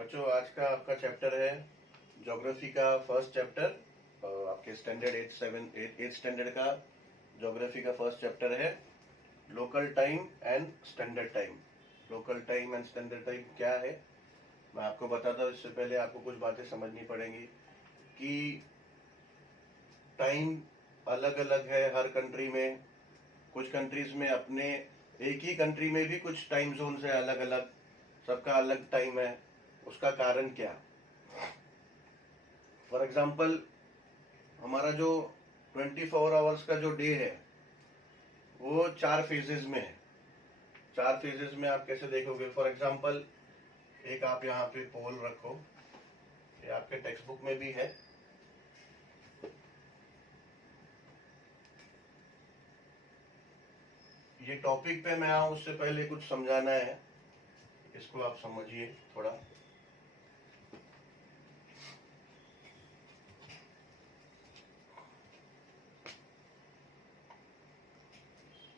बच्चों, आज का आपका चैप्टर है ज्योग्राफी का फर्स्ट चैप्टर। आपके स्टैंडर्ड 8 स्टैंडर्ड का ज्योग्राफी का फर्स्ट चैप्टर है local time and standard time. Local time and standard time क्या है मैं आपको बताता हूँ। इससे पहले आपको कुछ बातें समझनी पड़ेंगी कि टाइम अलग अलग है हर कंट्री में। कुछ कंट्रीज में अपने एक ही कंट्री में भी कुछ टाइम जोन है अलग अलग, सबका अलग टाइम है। उसका कारण क्या? फॉर एग्जाम्पल, हमारा जो 24 आवर्स का जो डे है वो 4 फेजेस में है। 4 फेजेस में आप कैसे देखोगे? फॉर एग्जाम्पल, एक आप यहाँ पे पोल रखो, ये आपके टेक्स्ट बुक में भी है। ये टॉपिक पे मैं आऊं उससे पहले कुछ समझाना है, इसको आप समझिए थोड़ा।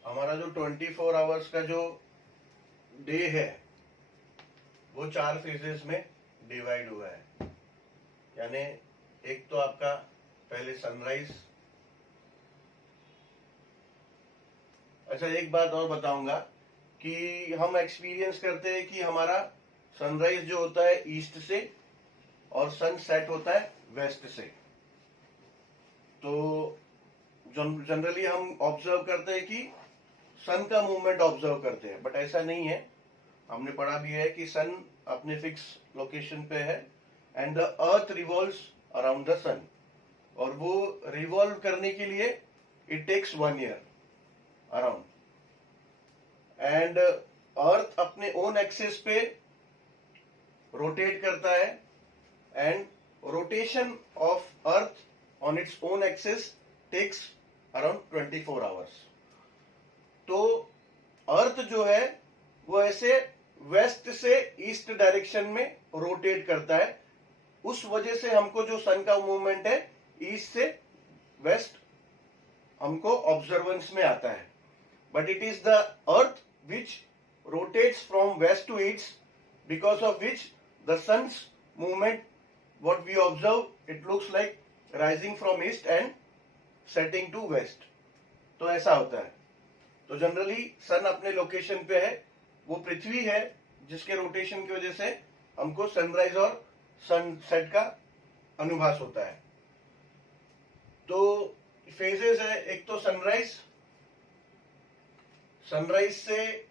हमारा जो 24 आवर्स का जो डे है वो 4 फेजेस में डिवाइड हुआ है। यानी एक तो आपका पहले सनराइज। अच्छा, एक बात और बताऊंगा कि हम एक्सपीरियंस करते हैं कि हमारा सनराइज जो होता है ईस्ट से और सन सेट होता है वेस्ट से। तो जनरली हम ऑब्जर्व करते हैं कि सन का मूवमेंट ऑब्जर्व करते हैं, बट ऐसा नहीं है। हमने पढ़ा भी है कि सन अपने फिक्स लोकेशन पे है and the earth revolves around the sun, और वो रिवॉल्व करने के लिए it takes 1 year around. And earth अपने ओन एक्सिस पे रोटेट करता है and rotation of earth on its own axis takes around 24 hours. तो अर्थ जो है वो ऐसे वेस्ट से ईस्ट डायरेक्शन में रोटेट करता है। उस वजह से हमको जो सन का मूवमेंट है ईस्ट से वेस्ट हमको ऑब्जर्वेंस में आता है। But it is the earth which rotates from west to east, because of which the sun's movement what we observe, it looks like rising from east and setting to west। तो ऐसा होता है। तो generally सन अपने location पे है, वो पृथ्वी है जिसके रोटेशन की वजह से हमको सनराइज और सनसेट का अनुभास होता है। तो फेजेस है, एक तो सनराइज। सनराइज से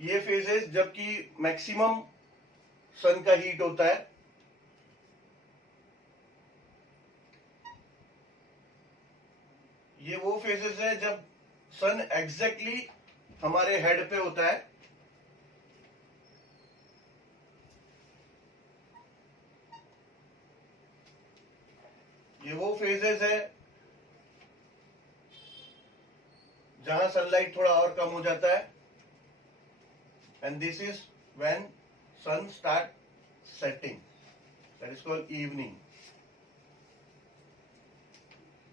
ये फेजेस जबकि मैक्सिमम सन का हीट होता है। ये वो फेजेस है जब सन एग्जैक्टली हमारे हेड पे होता है। ये वो फेजेस है जहां सनलाइट थोड़ा और कम हो जाता है, and this is when sun start setting, that is called evening.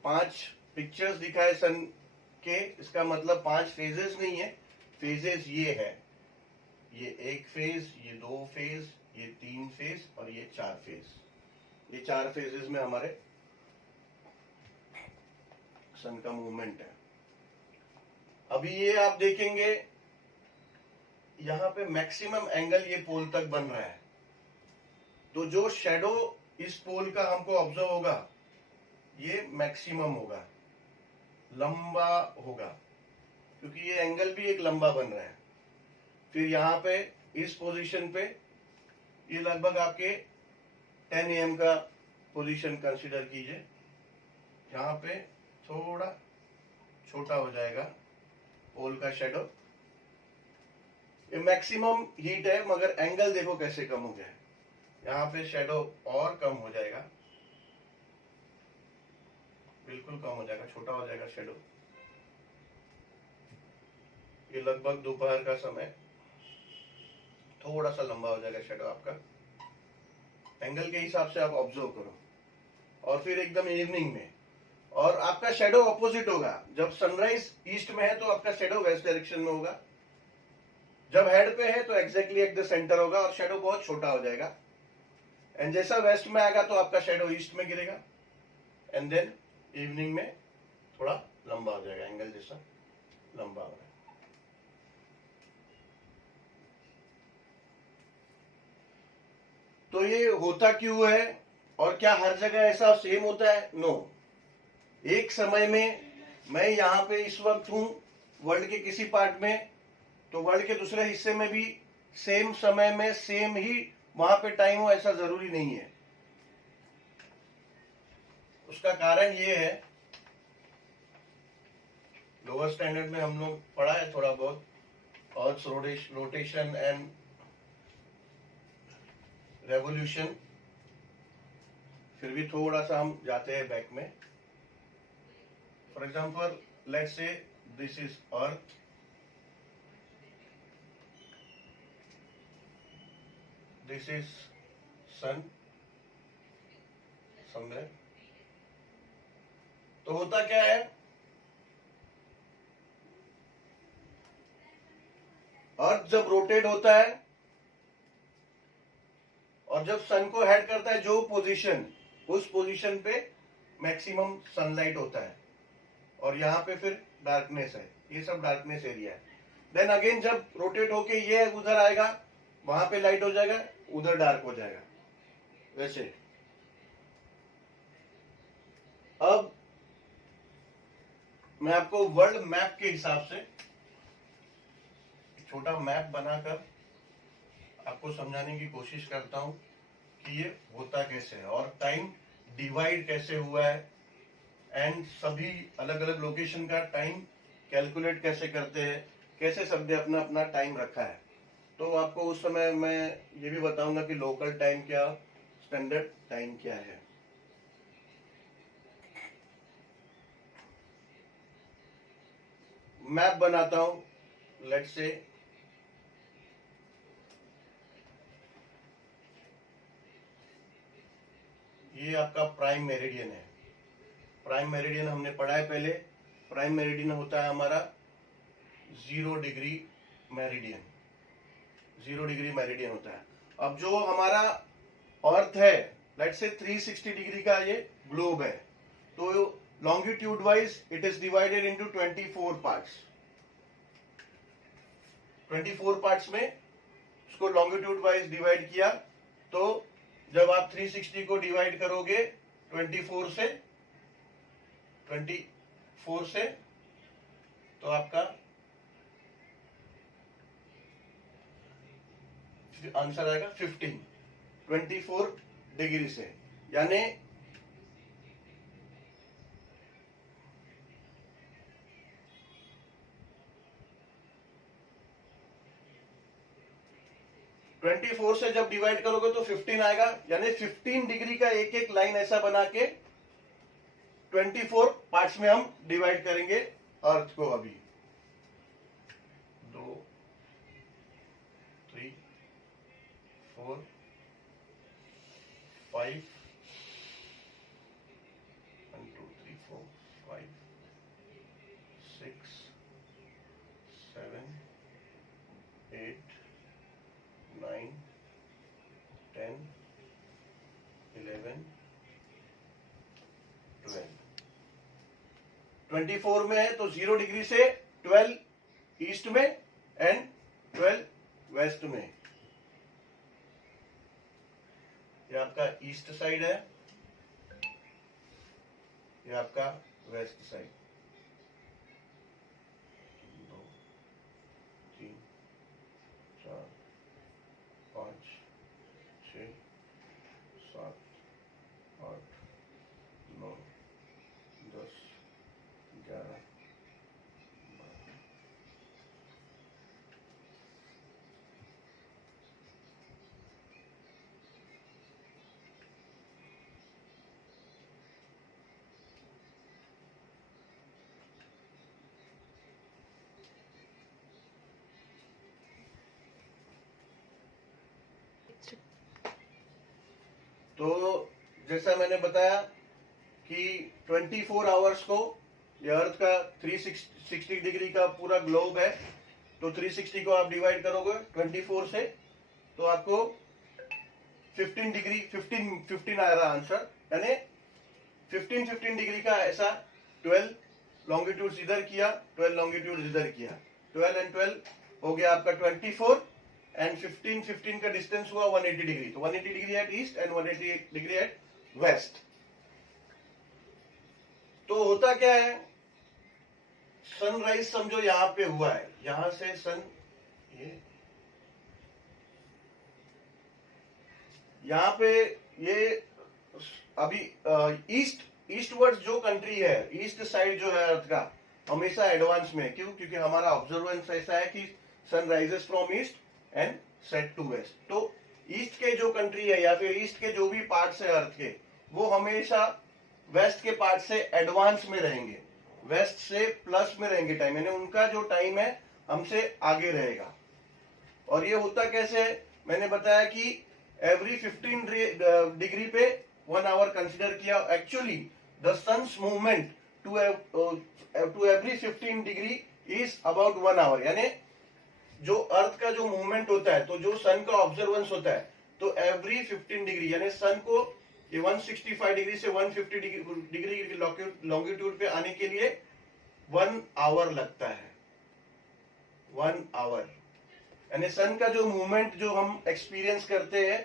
5 pictures दिखाए सन के, इसका मतलब 5 फेजेस नहीं है। फेजेस ये है, ये 1 फेज, ये 2 फेज, ये 3 फेज और ये 4 फेज। ये 4 फेजेस में हमारे सन का मूवमेंट है। अभी ये आप देखेंगे यहां पे मैक्सिमम एंगल ये पोल तक बन रहा है, तो जो शेडो इस पोल का हमको ऑब्जर्व होगा ये मैक्सिमम होगा, लंबा होगा, क्योंकि ये एंगल भी एक लंबा बन रहा है। फिर यहाँ पे इस पोजीशन पे ये लगभग आपके 10 AM का पोजीशन कंसीडर कीजिए। यहाँ पे थोड़ा छोटा हो जाएगा पोल का शेडो। ये मैक्सिमम हीट है, मगर एंगल देखो कैसे कम हो गया है। यहाँ पे शेडो और कम हो जाएगा, बिल्कुल कम हो जाएगा, छोटा हो जाएगा शेडो। ये लगभग दोपहर का समय, थोड़ा सा लंबा हो जाएगा शेडो आपका। एंगल के हिसाब से आप ऑब्जर्व करो। और फिर एकदम इवनिंग में, और आपका शेडो अपोजिट होगा। जब सनराइज ईस्ट में है तो आपका शेडो वेस्ट डायरेक्शन में होगा, जब हेड पे है तो एग्जैक्टली एट द सेंटर होगा और शेडो बहुत छोटा हो जाएगा। एंड जैसा वेस्ट में आएगा तो आपका शेडो ईस्ट में गिरेगा, एंड देन इवनिंग में थोड़ा लंबा हो जाएगा, एंगल जैसा लंबा हो रहा है। तो ये होता क्यों है और क्या हर जगह ऐसा सेम होता है? नो। एक समय में मैं यहाँ पे इस वक्त हूं वर्ल्ड के किसी पार्ट में, तो वर्ल्ड के दूसरे हिस्से में भी सेम समय में सेम ही वहां पे टाइम हो, ऐसा जरूरी नहीं है। उसका कारण ये है, लोअर स्टैंडर्ड में हम लोग पढ़ा है थोड़ा बहुत, अर्थ रोटेशन एंड रेवोल्यूशन, फिर भी थोड़ा सा हम जाते हैं बैक में। For example let's say this is earth, this is sun somewhere. तो होता क्या है, अर्थ जब रोटेट होता है और जब सन को हेड करता है जो पोजीशन, उस पोजीशन पे मैक्सिमम सनलाइट होता है और यहाँ पे फिर डार्कनेस है, ये सब डार्कनेस एरिया है। देन अगेन जब रोटेट होके ये उधर आएगा, वहां पे लाइट हो जाएगा, उधर डार्क हो जाएगा, वैसे। अब मैं आपको वर्ल्ड मैप के हिसाब से छोटा मैप बनाकर आपको समझाने की कोशिश करता हूं कि ये होता कैसे है और टाइम डिवाइड कैसे हुआ है, एंड सभी अलग अलग लोकेशन का टाइम कैलकुलेट कैसे करते हैं, कैसे सबने अपना अपना टाइम रखा है। तो आपको उस समय मैं ये भी बताऊंगा कि लोकल टाइम क्या, स्टैंडर्ड टाइम क्या है। मैप बनाता हूं, लेट्स से ये आपका प्राइम मेरिडियन है। प्राइम मेरिडियन हमने पढ़ा है पहले। प्राइम मेरिडियन होता है हमारा 0 डिग्री मेरिडियन, 0 डिग्री मेरिडियन होता है। अब जो हमारा अर्थ है, लेट्स से 360 डिग्री का ये ग्लोब है, तो longitude wise it is divided into 24 parts. 24 parts में उसको लॉन्गिट्यूड वाइज डिवाइड किया, तो जब आप 360 को डिवाइड करोगे 24 से तो आपका आंसर आएगा 15, 24 डिग्री से, यानी ट्वेंटी से जब डिवाइड करोगे तो 15 आएगा, यानी 15 डिग्री का एक एक लाइन ऐसा बना के 24 पार्ट्स में हम डिवाइड करेंगे अर्थ को। अभी 2 3 4 5 1 2 3 4 5 6 7 8 9 10 11 12। 24 में है तो 0 डिग्री से 12 ईस्ट में एंड 12 वेस्ट में। ये आपका ईस्ट साइड है, ये आपका वेस्ट साइड। 2 3 4 5 6 7 8 9 10 11 12। तो जैसा मैंने बताया कि 24 आवर्स को ये अर्थ का 360 डिग्री का पूरा ग्लोब है, तो 360 को आप डिवाइड करोगे 24 से तो आपको 15 डिग्री 15 आ रहा आंसर, यानी 15 डिग्री का ऐसा 12 लॉन्गिट्यूड इधर किया, 12 लॉन्गिट्यूड इधर किया, 12 एंड 12 हो गया आपका 24 एंड 15 का डिस्टेंस हुआ 180 डिग्री, तो 180 degree at east and 180 degree at west. तो होता क्या है, सनराइज समझो यहां पे हुआ है, यहां से सन ये यहां पे ये अभी ईस्टवर्ड जो कंट्री है, ईस्ट साइड जो है अर्थ का हमेशा एडवांस में, क्यों? क्योंकि हमारा ऑब्जर्वेंस ऐसा है कि sun rises from east and set to west. तो ईस्ट के जो कंट्री है या फिर ईस्ट के जो भी पार्ट्स है अर्थ के, वो हमेशा वेस्ट के पार्ट से एडवांस में रहेंगे, वेस्ट से प्लस में रहेंगे टाइम, यानी उनका जो टाइम है हमसे आगे रहेगा। और ये होता कैसे है, मैंने बताया कि एवरी 15 डिग्री पे 1 आवर कंसिडर किया। Actually the sun's movement to every 15 degree is about 1 hour, यानी जो अर्थ का जो मूवमेंट होता है, तो जो सन का ऑब्जर्वेंस होता है, तो एवरी 15 डिग्री यानी सन को ये 165 डिग्री से 150 डिग्री लॉन्गिट्यूड पे आने के लिए 1 आवर लगता है, 1 आवर। यानी सन का जो मूवमेंट जो हम एक्सपीरियंस करते हैं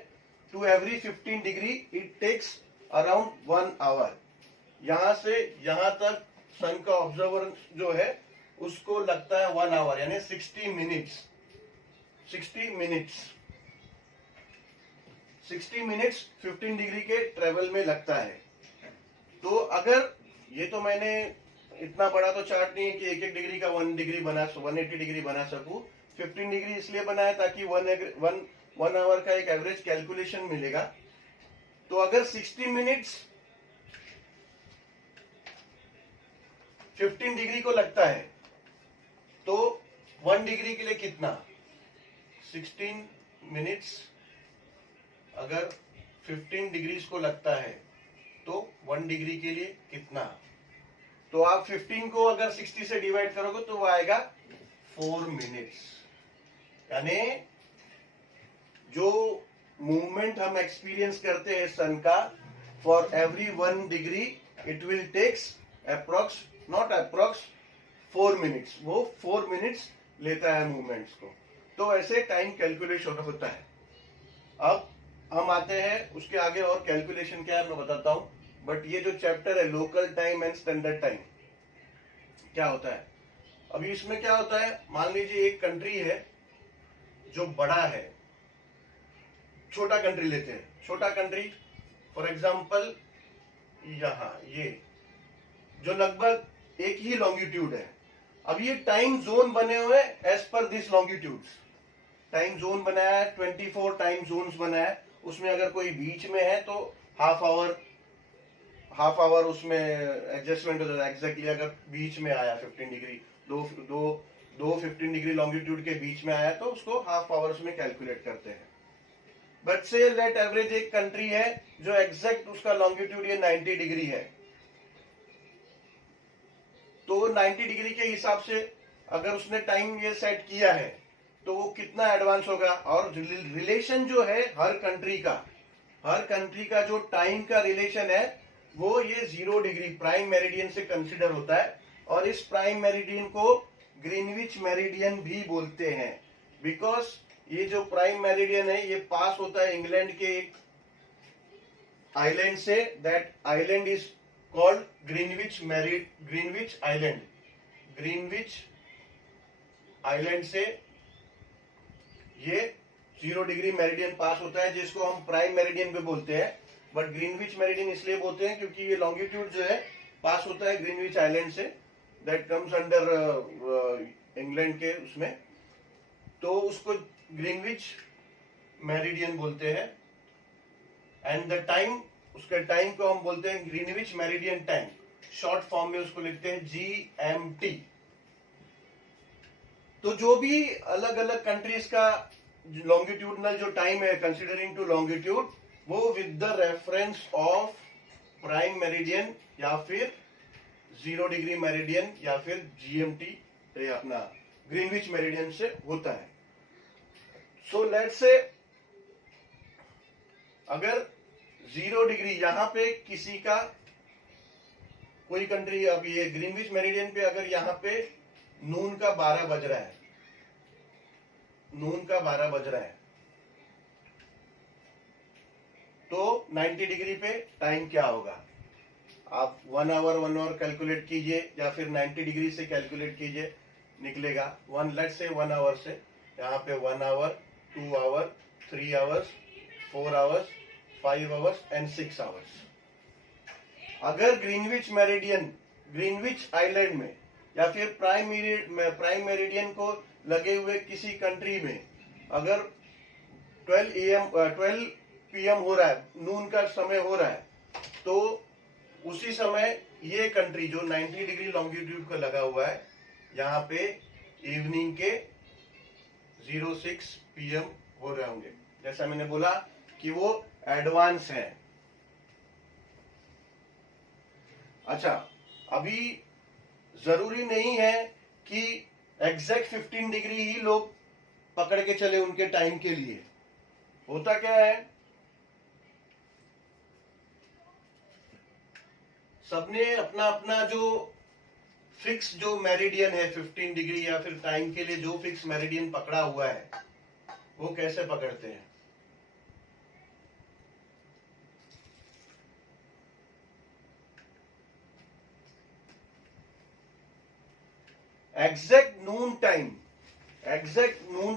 to every 15 degree it takes around 1 hour. यहां से यहां तक सन का ऑब्जर्वेंस जो है उसको लगता है 1 आवर, यानी 60 मिनट्स 15 डिग्री के ट्रेवल में लगता है। तो अगर ये तो मैंने इतना बड़ा तो चार्ट नहीं है कि एक डिग्री का 180 डिग्री बना सकूं। 15 डिग्री इसलिए बनाया ताकि 1 आवर का एक एवरेज कैलकुलेशन मिलेगा। तो अगर 60 मिनट्स 15 डिग्री को लगता है तो 1 डिग्री के लिए कितना, 16 मिनट्स अगर 15 डिग्रीज को लगता है तो 1 डिग्री के लिए कितना। तो आप 15 को अगर 60 से डिवाइड करोगे तो वो आएगा 4 मिनट्स। यानी जो मूवमेंट हम एक्सपीरियंस करते हैं सन का, for every 1 degree it will takes approx 4 minutes, वो 4 मिनट्स लेता है मूवमेंट्स को। तो ऐसे टाइम कैलकुलेशन होता है। अब हम आते हैं उसके आगे, और कैलकुलेशन क्या है मैं बताता हूं, बट ये जो चैप्टर है local time and standard time क्या होता है, अभी इसमें क्या होता है, मान लीजिए एक कंट्री है जो बड़ा है, छोटा कंट्री लेते हैं, छोटा कंट्री फॉर एग्जांपल यहां ये जो लगभग एक ही लॉन्गिट्यूड है। अब ये टाइम जोन बने हुए as per this longitudes, time zone बनाया है, 24 टाइम जोन्स बनाया है, उसमें अगर कोई बीच में है तो हाफ आवर उसमें एडजस्टमेंट हो जाता है। एग्जैक्टली अगर बीच में आया 15 डिग्री, दो 15 डिग्री लॉन्गिट्यूड के बीच में आया तो उसको हाफ आवर्स में कैलकुलेट करते हैं। बट से लेट एवरेज एक कंट्री है जो एग्जैक्ट उसका लॉन्गिट्यूड ये 90 डिग्री है, तो 90 डिग्री के हिसाब से अगर उसने टाइम ये सेट किया है तो वो कितना एडवांस होगा। और रिलेशन जो है हर कंट्री का जो टाइम का रिलेशन है वो ये 0 डिग्री प्राइम मेरिडियन से कंसिडर होता है। और इस प्राइम मेरिडियन को ग्रीनविच मेरिडियन भी बोलते हैं, बिकॉज ये जो प्राइम मेरिडियन है ये पास होता है इंग्लैंड के एक आइलैंड से, that island is called Greenwich island से ये 0 डिग्री मेरिडियन पास होता है, जिसको हम प्राइम मेरिडियन भी बोलते हैं। बट ग्रीनविच मेरिडियन इसलिए बोलते हैं क्योंकि ये लॉन्गिट्यूड जो है पास होता है ग्रीनविच आइलैंड से, दैट कम्स अंडर इंग्लैंड के उसमें, तो उसको ग्रीनविच मेरिडियन बोलते हैं। एंड द टाइम, उसके टाइम को हम बोलते हैं Greenwich meridian time, short form में उसको लिखते हैं GMT। तो जो भी अलग अलग कंट्रीज का लॉन्गिट्यूडनल जो टाइम है कंसिडरिंग टू लॉन्गिट्यूड, वो with the reference of prime meridian या फिर 0 डिग्री मेरिडियन या फिर GMT अपना ग्रीनविच मेरिडियन से होता है। सो लेट्स से अगर 0 डिग्री यहां पे किसी का कोई कंट्री, अब ये ग्रीनविच मेरिडियन पे अगर यहाँ पे नून का 12 बज रहा है, नून का 12 बज रहा है, तो 90 डिग्री पे टाइम क्या होगा? आप 1 आवर कैलकुलेट कीजिए या फिर 90 डिग्री से कैलकुलेट कीजिए, निकलेगा 1, लेट से 1 आवर से यहाँ पे 1 hour, 2 hour, 3 hours, 4 hours, 5 hours and 6 hours. अगर ग्रीनविच मेरिडियन, ग्रीनविच आइलैंड में या फिर प्राइम मेरिडियन को लगे हुए किसी कंट्री में अगर 12 PM हो रहा है, नून का समय हो रहा है, तो उसी समय ये कंट्री जो 90 डिग्री लॉन्गिट्यूड का लगा हुआ है, यहाँ पे इवनिंग के 06 PM हो रहे होंगे। जैसा मैंने बोला कि वो एडवांस है। अच्छा, अभी जरूरी नहीं है कि एग्जैक्ट 15 डिग्री ही लोग पकड़ के चले उनके टाइम के लिए। होता क्या है, सबने अपना अपना जो फिक्स जो मेरिडियन है 15 डिग्री या फिर टाइम के लिए जो फिक्स मेरिडियन पकड़ा हुआ है, वो कैसे पकड़ते हैं? एग्जैक्ट नून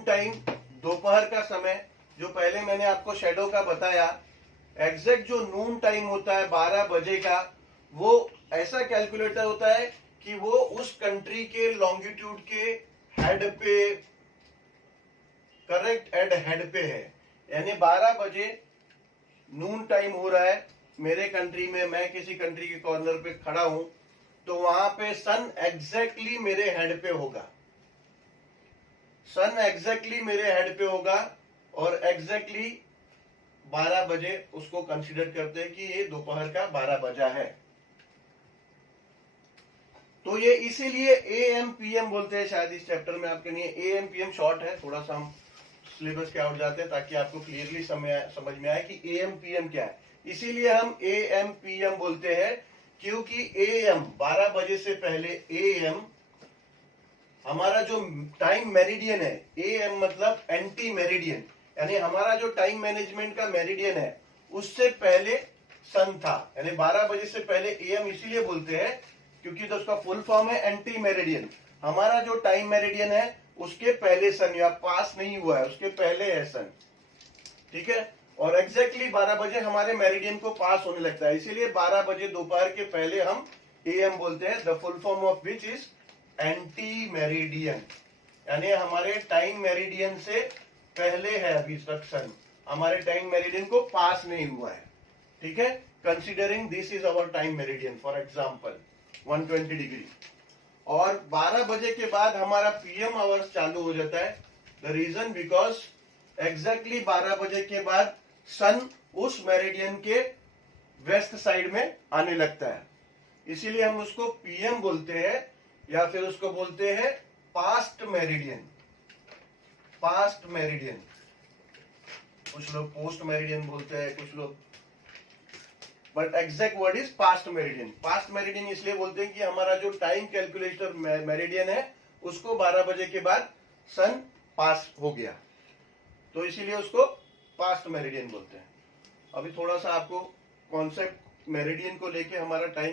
टाइम दोपहर का समय, जो पहले मैंने आपको शेडो का बताया, एग्जैक्ट जो नून टाइम होता है 12 बजे का, वो ऐसा कैलकुलेटर होता है कि वो उस कंट्री के लॉन्गिट्यूड के हेड पे, करेक्ट हेड पे है। यानी 12 बजे नून टाइम हो रहा है मेरे कंट्री में, मैं किसी कंट्री के कॉर्नर पे खड़ा हूं, तो वहां पे सन एग्जैक्टली मेरे हेड पे होगा, सन एग्जैक्टली मेरे हेड पे होगा और एग्जैक्टली 12 बजे उसको कंसीडर करते हैं कि ये दोपहर का 12 बजा है। तो ये इसीलिए AM PM बोलते हैं। शायद इस चैप्टर में आपके लिए AM PM शॉर्ट है, थोड़ा सा हम सिलेबस के आउट जाते हैं ताकि आपको क्लियरली समझ में आए कि AM PM क्या है। इसीलिए हम AM PM बोलते हैं, क्योंकि AM 12 बजे से पहले AM हमारा जो टाइम मेरिडियन है, AM मतलब एंटी मेरिडियन, यानी हमारा जो टाइम मैनेजमेंट का मेरिडियन है उससे पहले सन था। यानी 12 बजे से पहले AM इसीलिए बोलते हैं क्योंकि तो उसका फुल फॉर्म है एंटी मेरिडियन। हमारा जो टाइम मेरिडियन है उसके पहले सन, या पास नहीं हुआ है, उसके पहले है सन, ठीक है। और एग्जैक्टली 12 बजे हमारे मेरिडियन को पास होने लगता है, इसीलिए 12 बजे दोपहर के पहले हम AM बोलते हैं। The full form of which is anti meridian, यानी हमारे टाइम मेरिडियन से पहले है अभी तक सन, हमारे टाइम मेरिडियन को पास नहीं हुआ है, ठीक है। Considering this is our time meridian, for example 120 degree. और 12 बजे के बाद हमारा PM आवर्स चालू हो जाता है। द रीजन बिकॉज एग्जैक्टली 12 बजे के बाद सन उस मेरिडियन के वेस्ट साइड में आने लगता है, इसीलिए हम उसको PM बोलते हैं, या फिर उसको बोलते हैं पास्ट मेरिडियन। पास्ट मेरिडियन, कुछ लोग पोस्ट मेरिडियन बोलते हैं, कुछ लोग, but exact word is past meridian. Past meridian इसलिए बोलते हैं कि हमारा जो टाइम कैलकुलेटर मेरिडियन है उसको 12 बजे के बाद सन पास हो गया, तो इसीलिए उसको पास्ट मेरिडियन बोलते हैं। अभी थोड़ा सा आपको कॉन्सेप्ट मेरिडियन को लेके हमारा टाइम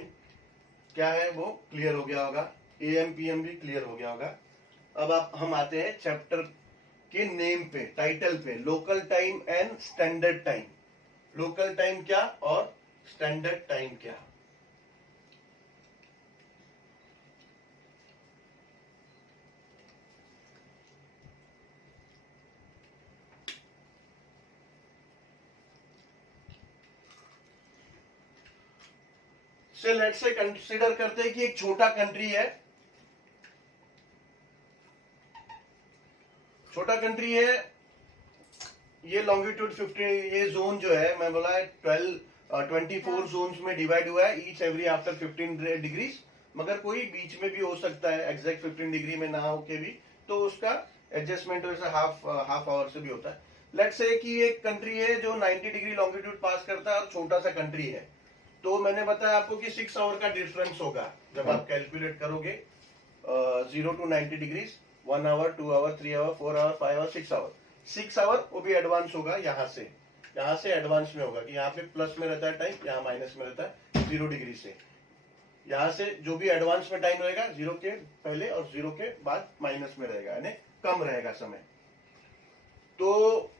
क्या है वो क्लियर हो गया होगा, AM PM भी क्लियर हो गया होगा। अब हम आते हैं चैप्टर के नेम पे, टाइटल पे, local time and standard time. Local time क्या और स्टैंडर्ड टाइम क्या? से लेट्स से कंसीडर करते हैं कि एक छोटा कंट्री है, छोटा कंट्री है, ये लॉन्गिट्यूड 15, ये जोन जो है मैं बोला है 12 24 जोन्स में डिवाइड हुआ है, ईच एवरी आफ्टर 15 डिग्रीज, मगर कोई बीच में भी हो सकता है, एग्जैक्ट 15 डिग्री में ना हो के भी, तो उसका एडजस्टमेंट वैसे हाफ आवर से भी होता है। लेट्स से कि एक कंट्री है जो 90 डिग्री लॉन्गिट्यूड पास करता है और छोटा सा कंट्री है, तो मैंने बताया आपको कि 6 आवर का डिफरेंस होगा जब आप कैलकुलेट करोगे 0 to 90 degrees, 1 hour, 2 hour, 3 hour, 4 hour, 5 hour, 6 hour. 6 hour वो भी एडवांस होगा, यहाँ से एडवांस में होगा कि यहाँ पे प्लस में रहता है टाइम, यहाँ माइनस में रहता है 0 डिग्री से। यहाँ से जो भी एडवांस में टाइम रहेगा 0 के पहले और 0 के बाद माइनस में रहेगा, यानी कम रहेगा समय। तो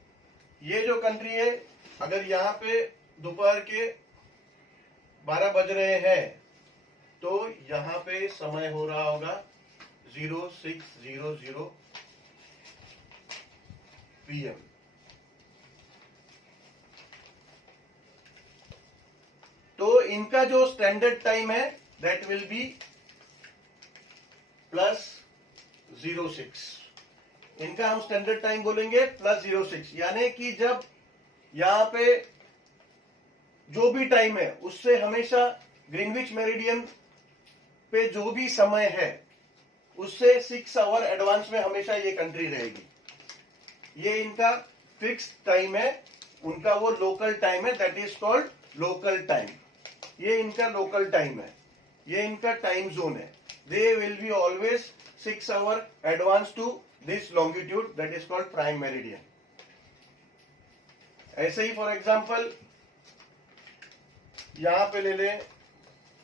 ये जो कंट्री है, अगर यहाँ पे दोपहर के 12 बज रहे हैं तो यहाँ पे समय हो रहा होगा 0600 PM। तो इनका जो स्टैंडर्ड टाइम है दैट विल बी +06। इनका हम स्टैंडर्ड टाइम बोलेंगे +06, यानी कि जब यहाँ पे जो भी टाइम है उससे हमेशा ग्रीनविच मेरिडियन पे जो भी समय है उससे 6 आवर एडवांस में हमेशा ये कंट्री रहेगी। ये इनका फिक्स टाइम है, उनका वो लोकल टाइम है, that is called local time. ये इनका लोकल टाइम है, ये इनका टाइम जोन है। They will be always 6 hour advance to this longitude that is called prime meridian. ऐसे ही फॉर एग्जांपल यहां पे ले लें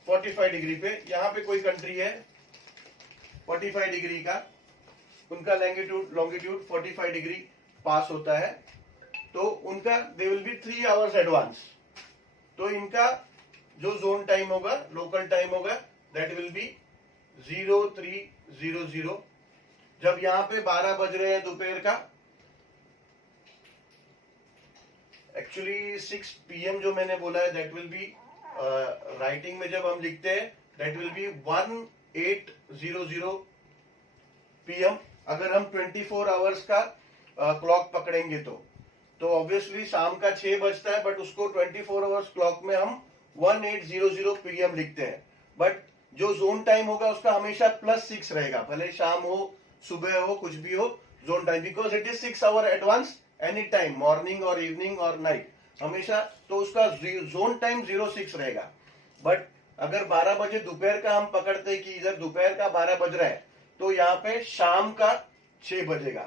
45 डिग्री पे, यहां पे कोई कंट्री है 45 डिग्री का, उनका लॉन्गिट्यूड 45 डिग्री पास होता है, तो उनका दे विल बी 3 आवर्स एडवांस। तो इनका जो जोन टाइम होगा, लोकल टाइम होगा, दैट विल बी 0300। जब यहाँ पे 12 बज रहे हैं दोपहर का, एक्चुअली 6 PM जो मैंने बोला है दैट विल बी राइटिंग में जब हम लिखते हैं दैट विल बी 1800 PM। अगर हम 24 आवर्स का क्लॉक पकड़ेंगे तो ऑब्वियसली शाम का 6 बजता है, बट उसको 24 आवर्स क्लॉक में हम 1800 PM लिखते हैं। बट जो जोन टाइम होगा उसका हमेशा +6 रहेगा, भले शाम हो, सुबह हो, कुछ भी हो, zone time, because it is 6 hour advance any time, morning और इवनिंग और नाइट हमेशा, तो उसका जोन टाइम 06 रहेगा। बट अगर 12 बजे दोपहर का हम पकड़ते हैं कि इधर दोपहर का 12 बज रहा है, तो यहाँ पे शाम का 6 बजेगा,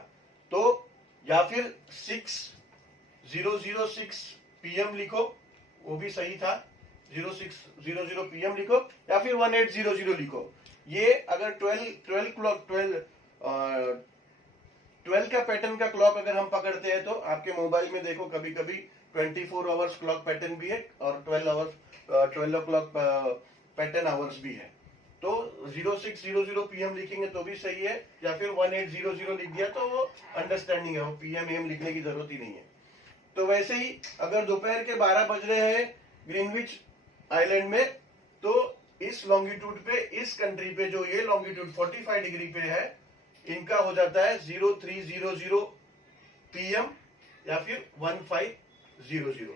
तो या फिर 6006 PM लिखो, वो भी सही था, 0600 PM लिखो, या फिर 1800 लिखो। ये अगर 12 का पैटर्न का क्लॉक अगर हम पकड़ते हैं तो आपके मोबाइल में देखो, कभी कभी 24 आवर्स क्लॉक पैटर्न भी है और 12 o'clock पैटर्न आवर्स भी है। तो 0600 PM लिखेंगे तो भी सही है, या फिर 1800 लिख दिया तो वो अंडरस्टैंडिंग है, वो PM AM लिखने की जरूरत ही नहीं है। तो वैसे ही अगर दोपहर के 12 बज रहे हैं ग्रीनविच आइलैंड में, तो इस लॉन्गिट्यूड पे, इस कंट्री पे जो ये लॉन्गिट्यूड 45 डिग्री पे है, इनका हो जाता है 0300 PM या फिर 1500।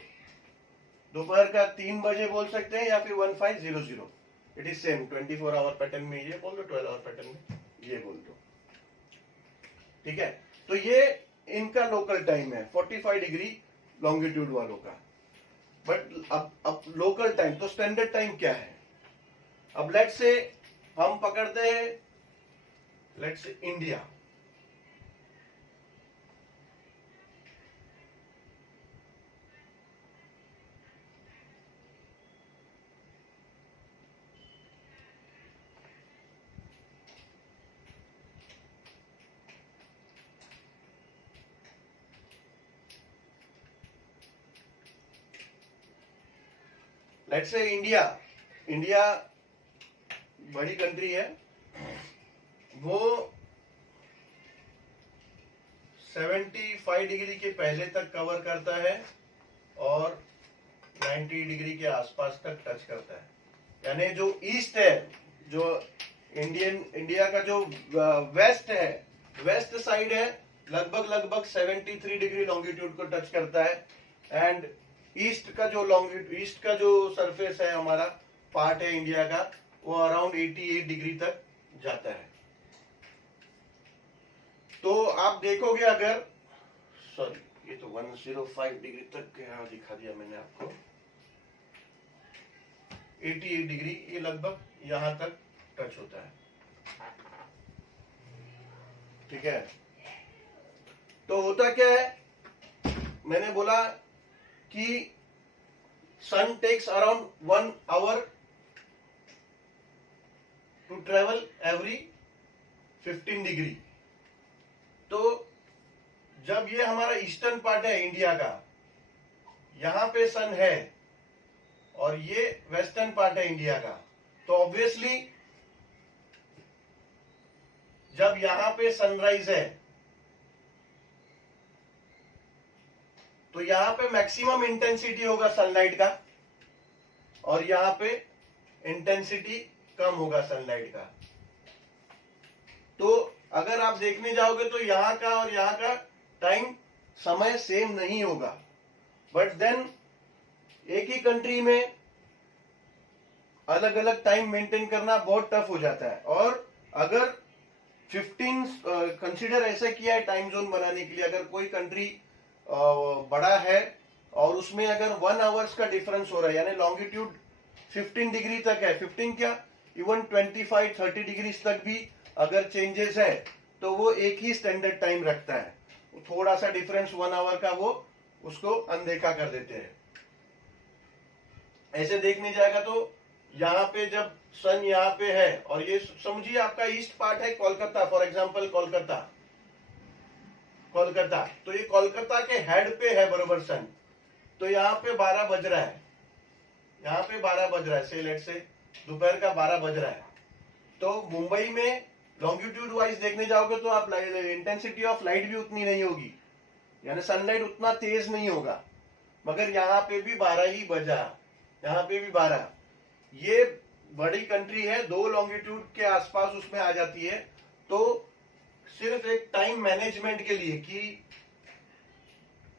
दोपहर का 3 बजे बोल सकते हैं या फिर 1500। It is same, 24 hour pattern में ये बोल दो, 12 आवर पैटर्न में ये बोल दो, ठीक है। तो ये इनका लोकल टाइम है 45 डिग्री लॉन्गिट्यूड वालों का। बट अब लोकल टाइम, तो स्टैंडर्ड टाइम क्या है? अब लेट्स से हम पकड़ते हैं, let's say India, let's say India बड़ी कंट्री है, वो 75 डिग्री के पहले तक कवर करता है और 90 डिग्री के आसपास तक टच करता है। यानी जो ईस्ट है, जो इंडिया का जो वेस्ट है, वेस्ट साइड है, लगभग 73 डिग्री लॉन्गिट्यूड को टच करता है, एंड ईस्ट का जो सरफेस है हमारा पार्ट है इंडिया का, वो अराउंड 88 डिग्री तक जाता है। तो आप देखोगे अगर, सॉरी ये तो 105 डिग्री तक दिखा दिया मैंने आपको, 88 डिग्री ये लगभग यहां तक टच होता है, ठीक है। तो होता क्या है, मैंने बोला कि sun takes around 1 hour to travel every 15 degree. तो जब ये हमारा ईस्टर्न पार्ट है इंडिया का, यहां पे सन है और ये वेस्टर्न पार्ट है इंडिया का, तो ऑब्वियसली जब यहां पे सनराइज है तो यहां पे मैक्सिमम इंटेंसिटी होगा सनलाइट का और यहां पे इंटेंसिटी कम होगा सनलाइट का। तो अगर आप देखने जाओगे तो यहां का और यहां का टाइम समय सेम नहीं होगा, बट देन एक ही कंट्री में अलग अलग टाइम मेंटेन करना बहुत टफ हो जाता है। और अगर 15 कंसीडर ऐसा किया है टाइम जोन बनाने के लिए, अगर कोई कंट्री बड़ा है और उसमें अगर 1 आवर्स का डिफरेंस हो रहा है, यानी लॉन्गिट्यूड 15 डिग्री तक है, 15 क्या इवन 25-30 डिग्री तक भी अगर चेंजेस है तो वो एक ही स्टैंडर्ड टाइम रखता है। थोड़ा सा डिफरेंस 1 आवर का वो उसको अनदेखा कर देते हैं। ऐसे देखने जाएगा तो यहाँ पे जब सन यहाँ पे है और ये समझिए आपका ईस्ट पार्ट है कोलकाता, फॉर एग्जांपल कोलकाता, तो ये कोलकाता के हेड पे है बरोबर सन, तो यहाँ पे 12 बज रहा है, यहाँ पे 12 बज रहा है, से लेट से दोपहर का 12 बज रहा है। तो मुंबई में लॉन्गिट्यूड वाइज देखने जाओगे तो आप इंटेंसिटी ऑफ लाइट भी उतनी नहीं होगी, यानी सनलाइट उतना तेज नहीं होगा, मगर यहाँ पे भी 12 ही बजा, यहाँ पे भी 12। ये बड़ी कंट्री है, 2 लॉन्गिट्यूड के आसपास उसमें आ जाती है। तो सिर्फ एक टाइम मैनेजमेंट के लिए कि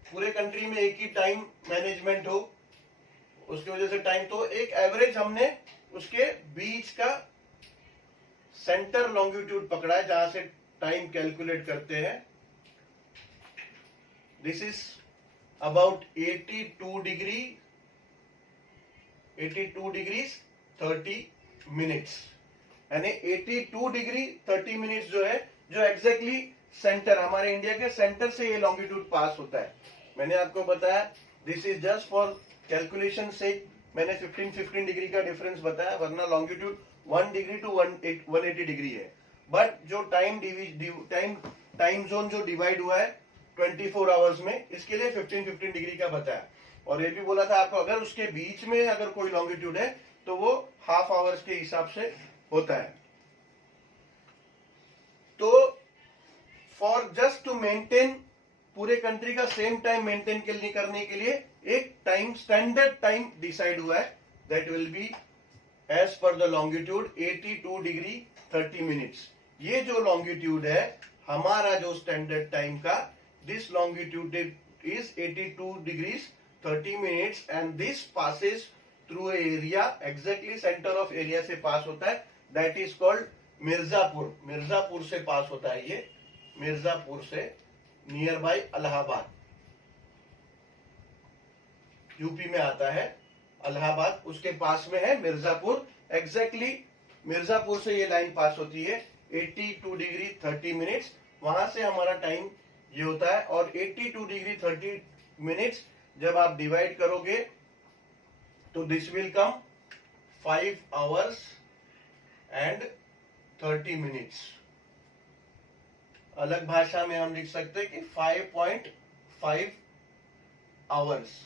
पूरे कंट्री में एक ही टाइम मैनेजमेंट हो, उसकी वजह से टाइम, तो एक एवरेज हमने उसके बीच का सेंटर लॉन्गिट्यूड पकड़ा है जहां से टाइम कैलकुलेट करते हैं। This is about 82 degree 30 minutes, यानी 82 डिग्री 30 मिनट्स जो है, जो एग्जैक्टली सेंटर, हमारे इंडिया के सेंटर से ये लॉन्गिट्यूड पास होता है। मैंने आपको बताया this is just for calculation से मैंने 15 डिग्री का डिफरेंस बताया, वरना लॉन्गिट्यूड 1 डिग्री टू 180 डिग्री है। बट जो टाइम जोन जो डिवाइड हुआ है 24 आवर्स में, इसके लिए 15 डिग्री का बताया। और ये भी बोला था आपको अगर उसके बीच में अगर कोई लॉन्गिट्यूड है तो वो हाफ आवर्स के हिसाब से होता है। तो फॉर जस्ट टू मेंटेन, पूरे कंट्री का सेम टाइम मेंटेन करने के लिए एक टाइम स्टैंडर्ड टाइम डिसाइड हुआ है, that will be as per the longitude 82 degree 30 minutes. ये जो लॉन्गिट्यूड है हमारा जो स्टैंडर्ड टाइम का, this longitude is 82 degrees 30 minutes and this passes through area, exactly centre of area से पास होता है, that is called Mirzapur. Mirzapur से पास होता है ये, मिर्जापुर से, नियर बाय इलाहाबाद, यूपी में आता है इलाहाबाद, उसके पास में है मिर्जापुर। एग्जैक्टली मिर्जापुर से ये लाइन पास होती है 82 डिग्री 30 मिनट्स, वहां से हमारा टाइम ये होता है। और 82 डिग्री 30 मिनट्स जब आप डिवाइड करोगे तो this will come 5 hours and 30 minutes. अलग भाषा में हम लिख सकते हैं कि 5.5 आवर्स।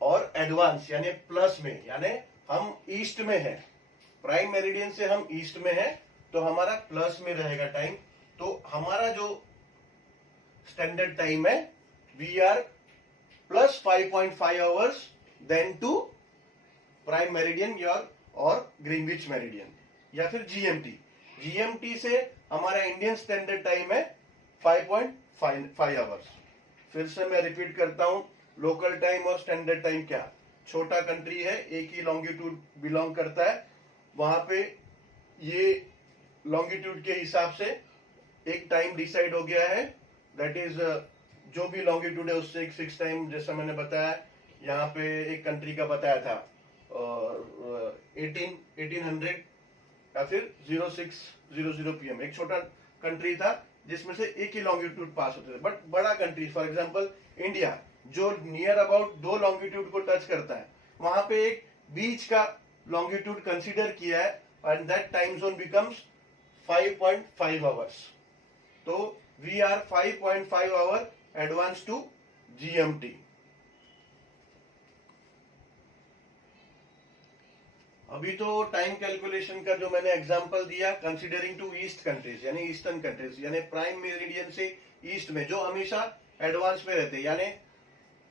और एडवांस यानी प्लस में, यानी हम ईस्ट में है, प्राइम मेरिडियन से हम ईस्ट में है तो हमारा प्लस में रहेगा टाइम। तो हमारा जो स्टैंडर्ड टाइम है we are plus 5.5 hours then to prime meridian और ग्रीनविच मेरिडियन या फिर जीएमटी। जीएमटी से हमारा इंडियन स्टैंडर्ड टाइम है 5.5 आवर्स। फिर से मैं रिपीट करता हूं, लोकल टाइम और स्टैंडर्ड टाइम क्या, छोटा कंट्री है, एक ही लॉन्गिट्यूड बिलोंग करता है, वहां पे ये लॉन्गिट्यूड के हिसाब से एक टाइम डिसाइड हो गया है, दैट इज जो भी लॉन्गिट्यूड है उससे एक फिक्स टाइम, जैसा मैंने बताया यहाँ पे एक कंट्री का बताया था 1800 या फिर 0600 PM, एक छोटा कंट्री था जिसमें से एक ही लॉन्गिट्यूड पास होते थे, बट बड़ा कंट्री फॉर एग्जांपल इंडिया जो नियर अबाउट 2 लॉन्गिट्यूड को टच करता है, वहां पे एक बीच का लॉन्गिट्यूड कंसीडर किया है and that time zone becomes 5.5 hours. तो we are 5.5 hour advance to GMT। अभी तो टाइम कैलकुलेशन का जो मैंने एग्जांपल दिया, कंसीडरिंग टू ईस्ट कंट्रीज यानी ईस्टर्न कंट्रीज, यानी प्राइम मेरिडियन से ईस्ट में जो हमेशा एडवांस में रहते हैं, यानी